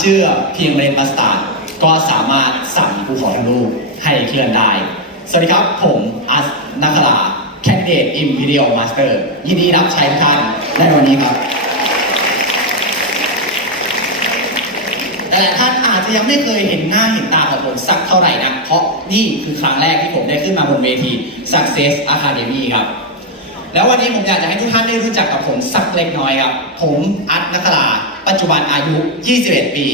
เชื่อเพียงเมล็ดมัสตาร์ดก็สามารถสั่งภูเขาทั้งลูกให้เคลื่อนได้ สวัสดีครับ ผมอัสนักลาแคนดิเดตอิมพีเรียลมาสเตอร์ยินดีรับใช้ทุกท่านในวันนี้ครับ แต่หลายท่านอาจจะยังไม่เคยเห็นหน้าเห็นตาของผมสักเท่าไหร่นะเพราะนี่คือครั้งแรกที่ผมได้ขึ้นมาบนเวที Success Academy ครับแล้ววันนี้ผมอยากจะให้ทุกท่านได้รู้จักกับผมสักเล็กน้อยครับ ผมอัดนักลา ปัจจุบันอายุ 21 ปี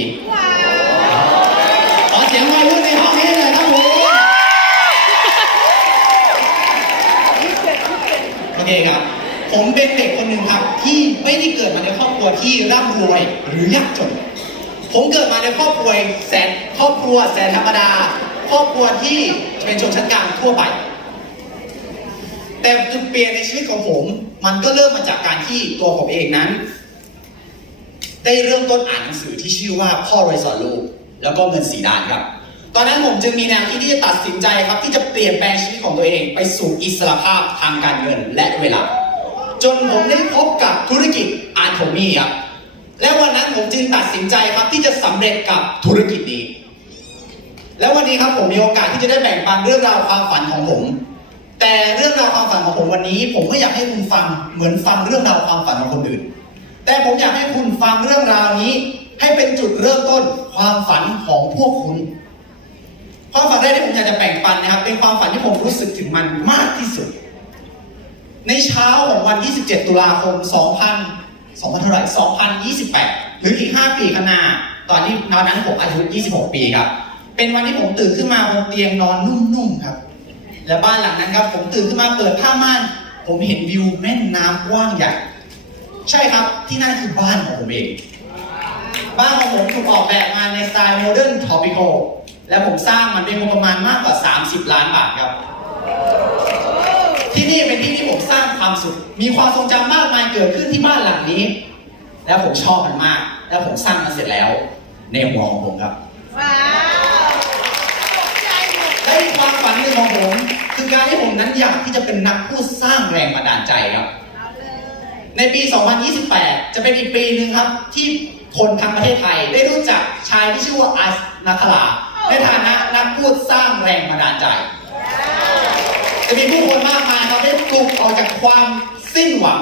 ขอเสียงวัยรุ่นในห้องนี้เลยครับผมโอเคครับ ผมเป็นเด็กคนหนึ่งครับ ที่ไม่ได้เกิดมาในครอบครัวที่ร่ำรวยหรือยากจน ผมเกิดมาในครอบครัวแสนครอบครัวแสนธรรมดา ครอบครัวที่เป็นชนชั้นกลางทั่วไปแต่จุดเปลี่ยนในชีวิตของผม มันก็เริ่มมาจากการที่ตัวผมเองนั้น ได้เริ่มต้นอ่านหนังสือที่ชื่อว่าพ่อรวยสอนลูกแล้วก็เงินสีดานครับ ตอนนั้นผมจึงมีแนวคิดที่จะตัดสินใจครับ ที่จะเปลี่ยนแปลงชีวิตของตัวเอง ไปสู่อิสระภาพทางการเงินและเวลา จนผมได้พบกับธุรกิจอาร์ทมี่ครับและวันนั้นผมจึงตัดสินใจครับที่จะสำเร็จกับธุรกิจนี้ แล้ววันนี้ครับผมมีโอกาสที่จะได้แบ่งปันเรื่องราวความฝันของผม แต่เรื่องราวความฝันของผมวันนี้ ผมไม่อยากให้คุณฟังเหมือนฟังเรื่องราวความฝันของคนอื่น แต่ผมอยากให้คุณฟังเรื่องราวนี้ ให้เป็นจุดเริ่มต้นความฝันของพวกคุณ ความฝันแรกที่ผมอยากจะแบ่งปันนะครับ เป็นความฝันที่ผมรู้สึกถึงมันมากที่สุด ในเช้าของวันที่ 17 ตุลาคม 2000 2000เท่าไหร่2028 หรืออีก 5 ปีข้างหน้า ตอนที่ตอนนั้นผมอายุ 26 ปีครับ เป็นวันที่ผมตื่นขึ้นมาบนเตียงนอนนุ่มๆครับ และบ้านหลังนั้นครับ ผมตื่นขึ้นมาเปิดผ้าม่าน ผมเห็นวิวแม่น้ำกว้างใหญ่ ใช่ครับที่นั่นคือบ้านของผมเอง บ้านของผมถูกออกแบบมาในสไตล์โมเดิร์นทอปิคอลและผมสร้างมันด้วยงบประมาณมากกว่า 30 ล้านบาทครับ ที่นี่เป็นที่ที่ผมสร้างความสุข มีความทรงจำมากมายเกิดขึ้นที่บ้านหลังนี้ และผมชอบมันมาก และผมสร้างมันเสร็จแล้ว ในหัวของผมครับว้าวตกใจหมดและอีกความฝันหนึ่งของผม คือการที่ผมนั้นอยากที่จะเป็นนักพูดสร้างแรงบันดาลใจครับเอาเลย ในปี 2028 จะเป็นอีกปีหนึ่งครับ ที่คนทั้งประเทศไทยได้รู้จักชายที่ชื่อว่าอัสนัคลาในฐานะนักพูดสร้างแรงบันดาลใจ จะมีผู้คนมากมายครับได้ปลุกออกจากความสิ้นหวัง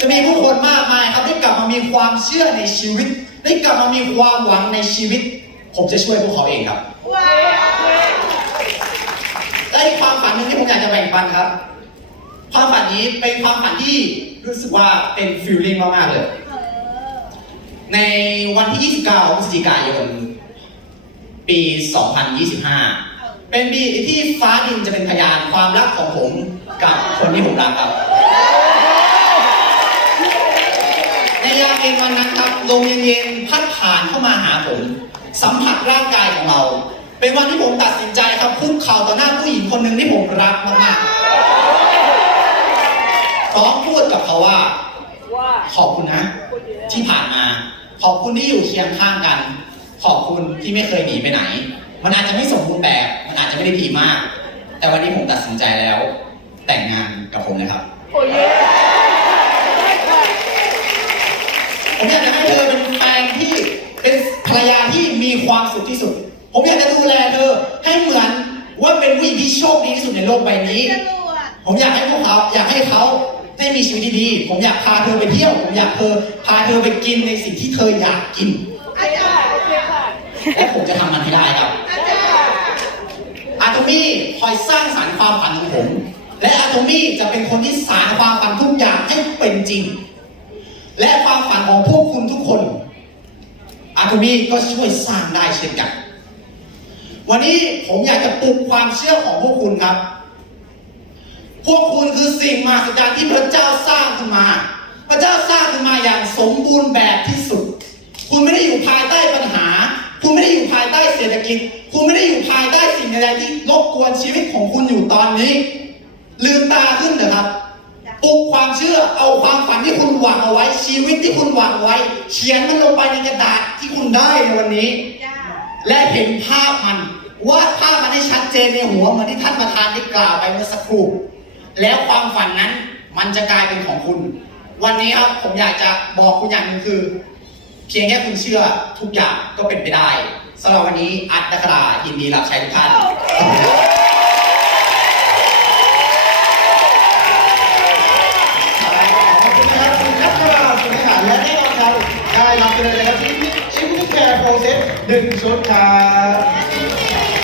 จะมีผู้คนมากมายครับได้กลับมามีความเชื่อในชีวิต ได้กลับมามีความหวังในชีวิต ผมจะช่วยพวกเขาเองครับว้าวและอีกความฝันหนึ่งที่ผมอยากจะแบ่งปันครับ ความฝันนี้เป็นความฝันที่ รู้สึกว่าเป็นฟิลลิ่งมากๆเลยเออในวันที่ 29พฤศจิกายน ปี 2025 เป็นปีที่ฟ้าดินจะเป็นพยานความรักของผมกับคนที่ผมรักครับ ในยามเย็นวันนั้นครับลมเย็นๆพัดผ่านเข้ามาหาผม สัมผัสร่างกายของเรา เป็นวันที่ผมตัดสินใจครับคุกเข่าต่อหน้าผู้หญิงคนหนึ่งที่ผมรักมากๆ พร้อมพูดกับเขาว่าว่า ขอบคุณนะ ที่ผ่านมา ขอบคุณที่อยู่เคียงข้างกัน ขอบคุณที่ไม่เคยหนีไปไหน มันอาจจะไม่สมบูรณ์แบบ มันอาจจะไม่ได้ดีมาก แต่วันนี้ผมตัดสินใจแล้ว แต่งงานกับผมเลยครับโอ้ยได้ค่ะผมอยากจะให้เธอเป็นแฟนที่เป็นภรรยาที่มีความสุขที่สุด ผมอยากจะดูแลเธอ ให้เหมือนว่าเป็นผู้หญิงที่โชคดีที่สุดในโลกใบนี้จรวดผมอยากให้พวกเขาอยากให้เขา ได้มีชีวิตที่ดีผมอยากพาเธอไปเที่ยว ผมอยากเธอพาเธอไปกินในสิ่งที่เธออยากกินอาจารย์โอเคค่ะและผมจะทำมันให้ได้ครับ อาจารย์อาโตมี่คอยสร้างสรรค์ความฝันของผม และอาโตมี่จะเป็นคนที่สารความฝันทุกอย่างให้เป็นจริง และความฝันของพวกคุณทุกคน อาโตมี่ก็ช่วยสร้างได้เช่นกัน วันนี้ผมอยากจะปลุกความเชื่อของพวกคุณครับ พวกคุณคือสิ่งมหัศจรรย์ที่พระเจ้าสร้างขึ้นมา พระเจ้าสร้างขึ้นมาอย่างสมบูรณ์แบบที่สุด คุณไม่ได้อยู่ภายใต้ปัญหา คุณไม่ได้อยู่ภายใต้เศรษฐกิจ คุณไม่ได้อยู่ภายใต้สิ่งใดที่รบกวนชีวิตของคุณอยู่ตอนนี้ ลืมตาขึ้นเถอะครับปลุกความเชื่อเอาความฝันที่คุณหวังเอาไว้ ชีวิตที่คุณหวังไว้ เขียนมันลงไปในกระดาษที่คุณได้ในวันนี้ และเห็นภาพมันวาดภาพมันให้ชัดเจนในหัวเหมือนที่ท่านประธานได้กล่าวไปเมื่อสักครู่ แล้วความฝันนั้นมันจะกลายเป็นของคุณ วันนี้ครับผมอยากจะบอกคุณอย่างหนึ่งคือ เพียงแค่คุณเชื่อทุกอย่างก็เป็นไปได้สำหรับวันนี้อัดนักรายินดีรับใช้ทุกท่านขอบคุณนะครับคุณนัทราสุนิหารและแน่นอนครับได้รับไปเลยนะครับที่อินแคร์โปรเซสหนึ่งชุดครับ